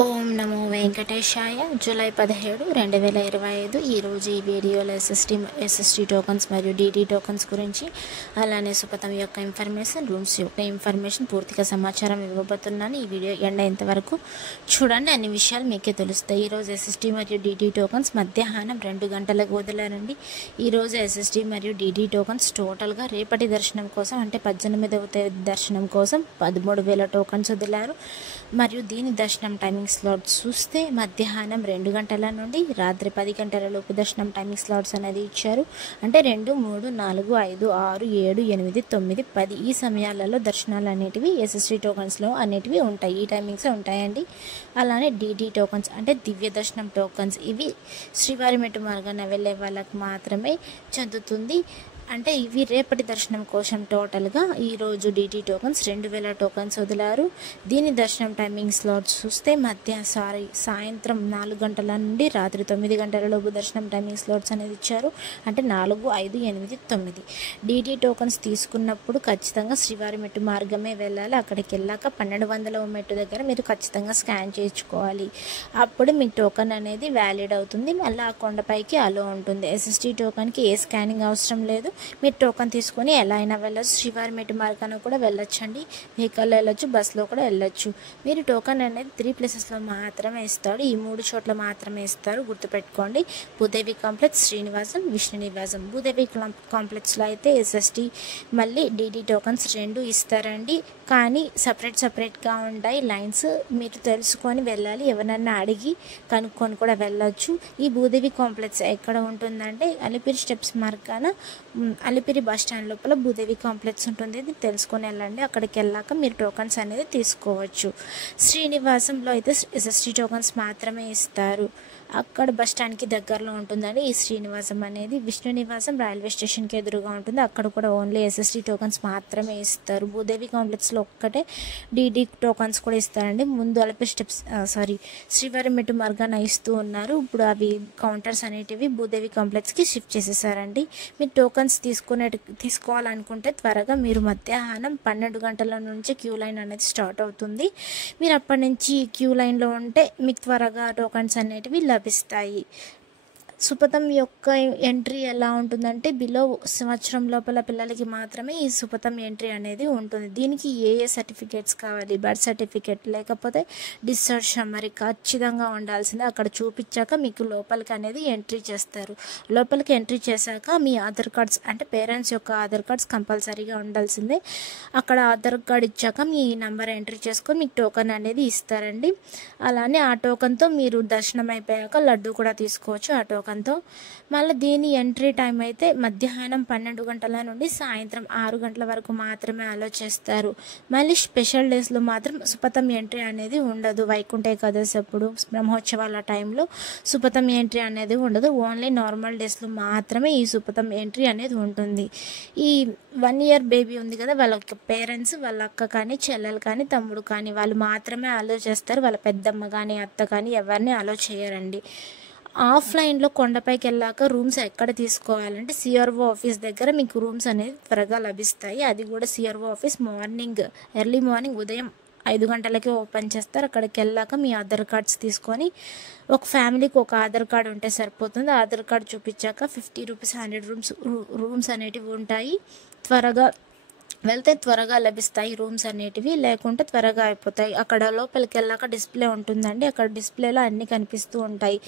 ఓం నమో వెంకటేశాయ. జూలై 17, 2025 ఈరోజు ఈ వీడియోలో ఎస్ఎస్టీ టోకన్స్ మరియు డీటీ టోకన్స్ గురించి, అలానే సుపథం యొక్క ఇన్ఫర్మేషన్, రూమ్స్ యొక్క ఇన్ఫర్మేషన్, పూర్తిగా సమాచారం ఇవ్వబోతున్నాను. ఈ వీడియో ఎండ్ అయ్యేంత వరకు చూడండి, అన్ని విషయాలు మీకే తెలుస్తాయి. ఈరోజు ఎస్ఎస్టీ మరియు డీటీ టోకన్స్ మధ్యాహ్నం 2 గంటలకు వదిలారండి. ఈరోజు ఎస్ఎస్టీ మరియు డీటీ టోకన్స్ టోటల్గా రేపటి దర్శనం కోసం, అంటే 18వ తేదీ దర్శనం కోసం 13,000 టోకన్స్ వదిలారు. మరియు దీని దర్శనం టైమింగ్ స్లాట్స్ చూస్తే మధ్యాహ్నం 2 గంటల నుండి రాత్రి 10 గంటల లోపు దర్శనం టైమింగ్ స్లాట్స్ అనేది ఇచ్చారు. అంటే 2, 3, 4, 5, 6, 7, 8, 9, 10 ఈ సమయాలలో దర్శనాలు అనేటివి ఎస్ఎస్టీ టోకన్స్లో అనేటివి ఉంటాయి. ఈ టైమింగ్స్ ఉంటాయండి. అలానే డీటీ టోకన్స్ అంటే దివ్య దర్శనం టోకన్స్, ఇవి శ్రీవారి మెట్టు మార్గాన వెళ్ళే వాళ్ళకు మాత్రమే చెందుతుంది. అంటే ఇవి రేపటి దర్శనం కోసం టోటల్గా ఈరోజు డీటీ టోకన్స్ 2,000 టోకన్స్ వదిలారు. దీని దర్శనం టైమింగ్ స్లాట్స్ చూస్తే సాయంత్రం 4 గంటల నుండి రాత్రి 9 గంటల లోపు దర్శనం టైమింగ్ స్లాట్స్ అనేది ఇచ్చారు. అంటే 4, 5, 8, 9 డీటీ టోకన్స్ తీసుకున్నప్పుడు ఖచ్చితంగా శ్రీవారి మెట్టు మార్గమే వెళ్ళాలి. అక్కడికి వెళ్ళాక 1200వ మెట్టు దగ్గర మీరు ఖచ్చితంగా స్కాన్ చేయించుకోవాలి. అప్పుడు మీ టోకన్ అనేది వ్యాలిడ్ అవుతుంది. మళ్ళీ ఆ కొండపైకి అలో ఉంటుంది. ఎస్ఎస్టీ టోకన్కి ఏ స్కానింగ్ అవసరం లేదు. మీరు టోకన్ తీసుకొని ఎలా అయినా వెళ్ళచ్చు. శ్రీవారి మెట్టు మార్గాన కూడా వెళ్ళొచ్చండి. వెహికల్లో వెళ్ళొచ్చు, బస్సులో కూడా వెళ్ళొచ్చు. మీరు టోకన్ అనేది 3 ప్లేసెస్లో మాత్రమే ఇస్తాడు. ఈ 3 చోట్ల మాత్రమే ఇస్తారు, గుర్తుపెట్టుకోండి. భూదేవి కాంప్లెక్స్, శ్రీనివాసం, విష్ణు నివాసం. భూదేవి కాంప్లెక్స్లో అయితే ఎస్ఎస్టీ మళ్ళీ డీటీ టోకన్స్ 2 ఇస్తారండి. కానీ సపరేట్గా ఉంటాయి లైన్స్. మీరు తెలుసుకొని వెళ్ళాలి, ఎవరన్నా అడిగి కనుక్కొని కూడా వెళ్ళొచ్చు. ఈ భూదేవి కాంప్లెక్స్ ఎక్కడ ఉంటుందంటే అలిపిరి స్టెప్స్ మార్గాన అలిపిరి బస్ స్టాండ్ లోపల భూదేవి కాంప్లెక్స్ ఉంటుంది. ఇది తెలుసుకొని వెళ్ళండి. అక్కడికి వెళ్ళాక మీరు టోకన్స్ అనేది తీసుకోవచ్చు. శ్రీనివాసంలో అయితే ఎస్ఎస్టీ టోకన్స్ మాత్రమే ఇస్తారు. అక్కడ బస్ స్టాండ్కి దగ్గరలో ఉంటుందండి ఈ శ్రీనివాసం అనేది. విష్ణు నివాసం రైల్వే స్టేషన్కి ఎదురుగా ఉంటుంది. అక్కడ కూడా ఓన్లీ ఎస్ఎస్టీ టోకన్స్ మాత్రమే ఇస్తారు. భూదేవి కాంప్లెక్స్లో ఒక్కటే డీటీ టోకన్స్ కూడా ఇస్తారండి. ముందు అలిపిరి స్టెప్స్ శ్రీవారి మెట్టు మార్గాన ఇస్తూ ఉన్నారు. ఇప్పుడు అవి కౌంటర్స్ అనేటివి భూదేవి కాంప్లెక్స్కి షిఫ్ట్ చేసేసారండి. మీరు టోకన్స్ తీసుకోవాలనుకుంటే త్వరగా మీరు మధ్యాహ్నం 12 గంటల నుంచి క్యూ లైన్ అనేది స్టార్ట్ అవుతుంది. మీరు అప్పటి నుంచి క్యూ లైన్లో ఉంటే మీకు త్వరగా టోకన్స్ అనేటివి లభిస్తాయి. సుపథం యొక్క ఎంట్రీ ఎలా ఉంటుందంటే బిలో సంవత్సరం లోపల పిల్లలకి మాత్రమే ఈ సుపథం ఎంట్రీ అనేది ఉంటుంది. దీనికి ఏ సర్టిఫికేట్స్ కావాలి? బర్త్ సర్టిఫికేట్ లేకపోతే డిశ్చార్జ్ సమ్మరీ ఖచ్చితంగా ఉండాల్సిందే. అక్కడ చూపించాక మీకు లోపలికి అనేది ఎంట్రీ చేస్తారు. లోపలికి ఎంట్రీ చేశాక మీ ఆధార్ కార్డ్స్, అంటే పేరెంట్స్ యొక్క ఆధార్ కార్డ్స్ కంపల్సరీగా ఉండాల్సిందే. అక్కడ ఆధార్ కార్డ్ ఇచ్చాక మీ నంబర్ ఎంట్రీ చేసుకొని మీకు టోకన్ అనేది ఇస్తారండి. అలానే ఆ టోకన్తో మీరు దర్శనం అయిపోయాక లడ్డు కూడా తీసుకోవచ్చు ఆ టోకన్. మళ్ళీ దీని ఎంట్రీ టైం అయితే మధ్యాహ్నం 12 గంటల నుండి సాయంత్రం 6 గంటల వరకు మాత్రమే అలో చేస్తారు. మళ్ళీ స్పెషల్ డేస్లో మాత్రం సుపథం ఎంట్రీ అనేది ఉండదు. వైకుంఠ ఏకాదశి అప్పుడు, బ్రహ్మోత్సవాల టైంలో సుపథం ఎంట్రీ అనేది ఉండదు. ఓన్లీ నార్మల్ డేస్లో మాత్రమే ఈ సుపథం ఎంట్రీ అనేది ఉంటుంది. ఈ 1 year బేబీ ఉంది కదా, వాళ్ళ పేరెంట్స్, వాళ్ళ అక్క కానీ, చెల్లెలు కానీ, తమ్ముడు కానీ వాళ్ళు మాత్రమే అలో చేస్తారు. వాళ్ళ పెద్దమ్మ కానీ, అత్త కానీ ఎవరిని అలో చేయరండి. ఆఫ్లైన్లో కొండపైకి వెళ్ళాక రూమ్స్ ఎక్కడ తీసుకోవాలంటే సిఆర్ఓ ఆఫీస్ దగ్గర మీకు రూమ్స్ అనేది త్వరగా లభిస్తాయి. అది కూడా సిఆర్ఓ ఆఫీస్ ఎర్లీ మార్నింగ్ ఉదయం 5 గంటలకే ఓపెన్ చేస్తారు. అక్కడికి వెళ్ళాక మీ ఆధార్ కార్డ్స్ తీసుకొని, ఒక ఫ్యామిలీకి ఒక ఆధార్ కార్డ్ ఉంటే సరిపోతుంది. ఆధార్ కార్డ్ చూపించాక 50 రూపీస్ 100 రూమ్స్ అనేటివి ఉంటాయి. త్వరగా వెళ్తే త్వరగా లభిస్తాయి రూమ్స్ అనేటివి, లేకుంటే త్వరగా అయిపోతాయి. అక్కడ లోపలికి వెళ్ళాక డిస్ప్లే ఉంటుందండి. అక్కడ డిస్ప్లేలో అన్నీ కనిపిస్తూ ఉంటాయి,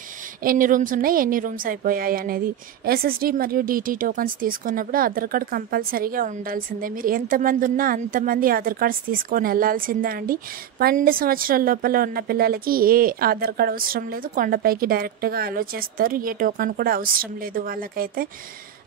ఎన్ని రూమ్స్ ఉన్నాయి, ఎన్ని రూమ్స్ అయిపోయాయి అనేది. ఎస్ఎస్డి మరియు డీటీ టోకన్స్ తీసుకున్నప్పుడు ఆధార్ కార్డ్ కంపల్సరీగా ఉండాల్సిందే. మీరు ఎంతమంది ఉన్నా అంతమంది ఆధార్ కార్డ్స్ తీసుకొని వెళ్ళాల్సిందే అండి. 12 సంవత్సరాల లోపల ఉన్న పిల్లలకి ఏ ఆధార్ కార్డ్ అవసరం లేదు. కొండపైకి డైరెక్ట్గా అలో చేస్తారు. ఏ టోకన్ కూడా అవసరం లేదు వాళ్ళకైతే.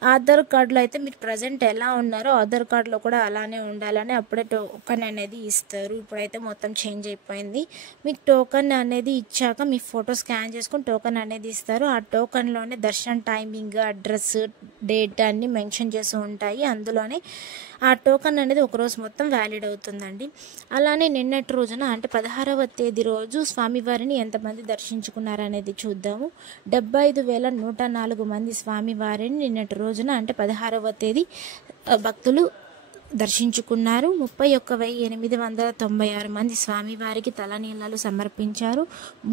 ఆధార్ కార్డులో అయితే మీరు ప్రజెంట్ ఎలా ఉన్నారో ఆధార్ కార్డులో కూడా అలానే ఉండాలని అప్పుడే టోకన్ అనేది ఇస్తారు. ఇప్పుడైతే మొత్తం చేంజ్ అయిపోయింది. మీకు టోకన్ అనేది ఇచ్చాక మీ ఫోటో స్కాన్ చేసుకొని టోకన్ అనేది ఇస్తారు. ఆ టోకన్లోనే దర్శనం టైమింగ్, అడ్రస్, డేట్ అన్నీ మెన్షన్ చేసి ఉంటాయి. అందులోనే ఆ టోకన్ అనేది ఒకరోజు మొత్తం వ్యాలిడ్ అవుతుందండి. అలానే నిన్నటి రోజున, అంటే 16వ తేదీ రోజు స్వామివారిని ఎంతమంది దర్శించుకున్నారనేది చూద్దాము. 75,104 మంది స్వామివారిని నిన్నటి రోజున, అంటే 16వ తేదీ భక్తులు దర్శించుకున్నారు. 31,896 మంది స్వామివారికి తలనీలాలు సమర్పించారు.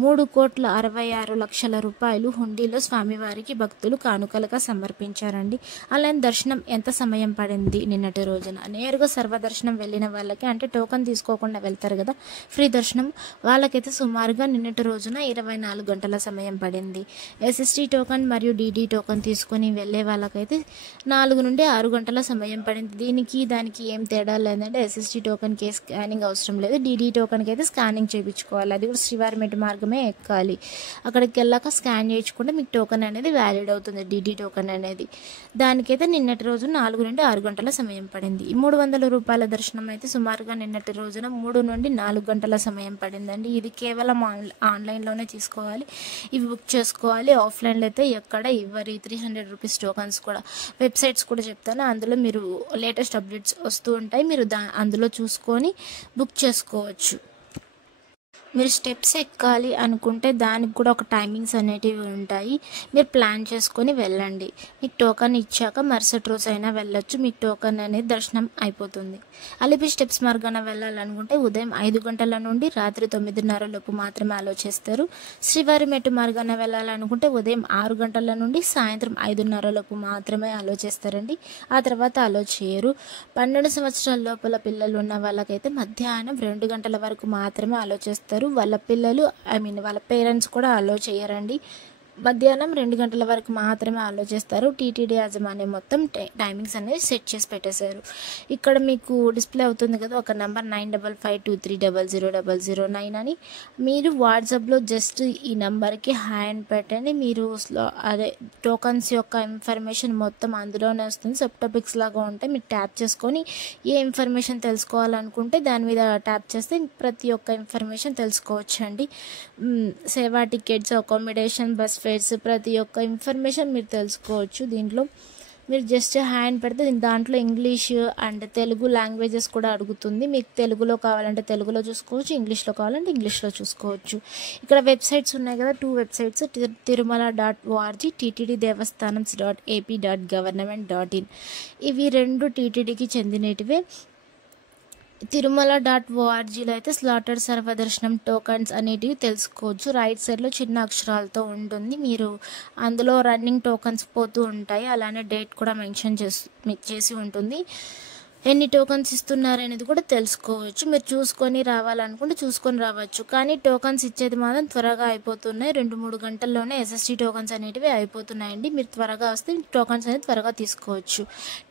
3,66,00,000 రూపాయలు హుండీలో స్వామివారికి భక్తులు కానుకలుగా సమర్పించారండి. అలానే దర్శనం ఎంత సమయం పడింది నిన్నటి రోజున? నేరుగా సర్వదర్శనం వెళ్ళిన వాళ్ళకి, అంటే టోకన్ తీసుకోకుండా వెళ్తారు కదా ఫ్రీ దర్శనం, వాళ్ళకైతే సుమారుగా నిన్నటి రోజున 24 గంటల సమయం పడింది. ఎస్ఎస్టీ టోకన్ మరియు డీడీ టోకన్ తీసుకొని వెళ్ళే వాళ్ళకైతే 4 నుండి 6 గంటల సమయం పడింది. దీనికి దానికి ఏం తేడా లేదంటే ఎస్ఎస్టీ టోకన్కి స్కానింగ్ అవసరం లేదు. డీడీ టోకన్కి అయితే స్కానింగ్ చేయించుకోవాలి. అది కూడా శ్రీవారి మెట్టు మార్గమే ఎక్కాలి. అక్కడికి వెళ్ళాక స్కాన్ చేయించుకుంటే మీకు టోకన్ అనేది వ్యాలిడ్ అవుతుంది. డీడీ టోకన్ అనేది దానికైతే నిన్నటి రోజు 4 నుండి 6 గంటల సమయం పడింది. 300 రూపాయల దర్శనం అయితే సుమారుగా నిన్నటి రోజున 3 నుండి 4 గంటల సమయం పడిందండి. ఇది కేవలం ఆన్లైన్లోనే తీసుకోవాలి. ఇవి బుక్ చేసుకోవాలి. ఆఫ్లైన్లో అయితే ఎక్కడ ఇవ్వరు. 300 రూపీస్ టోకన్స్ కూడా వెబ్సైట్స్ కూడా చెప్తాను. అందులో మీరు లేటెస్ట్ అప్డేట్స్ వస్తూ ఉంటాయి. మీరు అందులో చూసుకొని బుక్ చేసుకోవచ్చు. మీరు స్టెప్స్ ఎక్కాలి అనుకుంటే దానికి కూడా ఒక టైమింగ్స్ అనేటివి ఉంటాయి. మీరు ప్లాన్ చేసుకొని వెళ్ళండి. మీకు టోకన్ ఇచ్చాక మరుసటి రోజు అయినా వెళ్ళొచ్చు. మీకు టోకన్ అనేది దర్శనం అయిపోతుంది. అలిపి స్టెప్స్ మార్గాన వెళ్ళాలనుకుంటే ఉదయం 5 గంటల నుండి రాత్రి 9:30 లోపు మాత్రమే అలో చేస్తారు. శ్రీవారి మెట్టు మార్గాన వెళ్ళాలనుకుంటే ఉదయం 6 గంటల నుండి సాయంత్రం 5:30 లోపు మాత్రమే అలో చేస్తారండి. ఆ తర్వాత అలో చేయరు. 12 సంవత్సరాల లోపల పిల్లలు ఉన్న వాళ్ళకైతే మధ్యాహ్నం 2 గంటల వరకు మాత్రమే అలో చేస్తారు. వాళ్ళ పిల్లలు వాళ్ళ పేరెంట్స్ కూడా అలో చేయరండి. మధ్యాహ్నం 2 గంటల వరకు మాత్రమే అలో చేస్తారు. టీటీడీ యాజమాన్యం మొత్తం టైమింగ్స్ అనేది సెట్ చేసి పెట్టేశారు. ఇక్కడ మీకు డిస్ప్లే అవుతుంది కదా ఒక నెంబర్ 9552300009 అని. మీరు వాట్సాప్లో జస్ట్ ఈ నెంబర్కి హాయ్ అని పెట్టండి. మీరు అదే టోకన్స్ యొక్క ఇన్ఫర్మేషన్ మొత్తం అందులోనే వస్తుంది. సబ్ టాపిక్స్ లాగా ఉంటాయి. మీరు ట్యాప్ చేసుకొని ఏ ఇన్ఫర్మేషన్ తెలుసుకోవాలనుకుంటే దాని మీద ట్యాప్ చేస్తే ప్రతి ఒక్క ఇన్ఫర్మేషన్ తెలుసుకోవచ్చు అండి. సేవా టికెట్స్, అకామిడేషన్, బస్ ఫేర్స్, ప్రతి ఒక్క ఇన్ఫర్మేషన్ మీరు తెలుసుకోవచ్చు. దీంట్లో మీరు జస్ట్ హ్యాండ్ పెడితే దాంట్లో ఇంగ్లీష్ అండ్ తెలుగు లాంగ్వేజెస్ కూడా అడుగుతుంది. మీకు తెలుగులో కావాలంటే తెలుగులో చూసుకోవచ్చు, ఇంగ్లీష్లో కావాలంటే ఇంగ్లీష్లో చూసుకోవచ్చు. ఇక్కడ వెబ్సైట్స్ ఉన్నాయి కదా, 2 వెబ్సైట్స్, tirumala.org, ttddevastanams.ap.government.in. ఇవి 2 టీటీడీకి చెందినటివే. తిరుమల.orgలో అయితే స్లాటెడ్ సర్వదర్శనం టోకన్స్ అనేటివి తెలుసుకోవచ్చు. రైట్ సైడ్లో చిన్న అక్షరాలతో ఉంటుంది. మీరు అందులో రన్నింగ్ టోకన్స్ పోతూ ఉంటాయి. అలానే డేట్ కూడా మెన్షన్ చేసి ఉంటుంది. ఎన్ని టోకన్స్ ఇస్తున్నారు అనేది కూడా తెలుసుకోవచ్చు. మీరు చూసుకొని రావాలనుకుంటే చూసుకొని రావచ్చు. కానీ టోకన్స్ ఇచ్చేది మాత్రం త్వరగా అయిపోతున్నాయి. 2-3 గంటల్లోనే ఎస్ఎస్టీ టోకన్స్ అనేటివి అయిపోతున్నాయండి. మీరు త్వరగా వస్తే టోకన్స్ అనేది త్వరగా తీసుకోవచ్చు.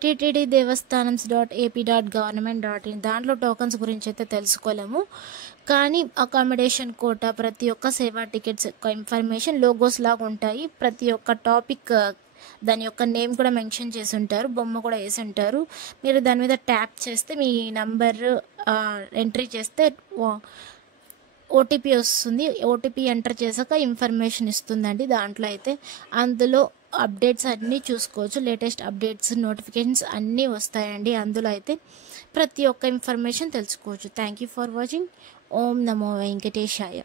ttddevastanams.ap.government.in దాంట్లో టోకన్స్ గురించి అయితే తెలుసుకోలేము. కానీ అకామిడేషన్ కోటా, ప్రతి ఒక్క సేవా టికెట్స్ యొక్క ఇన్ఫర్మేషన్ లోగోస్ లాగా ఉంటాయి. ప్రతి ఒక్క టాపిక్ దాని యొక్క నేమ్ కూడా మెన్షన్ చేసి ఉంటారు. బొమ్మ కూడా వేసి ఉంటారు. మీరు దాని మీద ట్యాప్ చేస్తే మీ నంబర్ ఎంట్రీ చేస్తే ఓటీపీ వస్తుంది. ఓటీపీ ఎంటర్ చేశాక ఇన్ఫర్మేషన్ ఇస్తుందండి. దాంట్లో అయితే అందులో అప్డేట్స్ అన్నీ చూసుకోవచ్చు. లేటెస్ట్ అప్డేట్స్, నోటిఫికేషన్స్ అన్నీ వస్తాయండి. అందులో అయితే ప్రతి ఒక్క ఇన్ఫర్మేషన్ తెలుసుకోవచ్చు. Thank you for watching. ఓం నమో వెంకటేశాయ.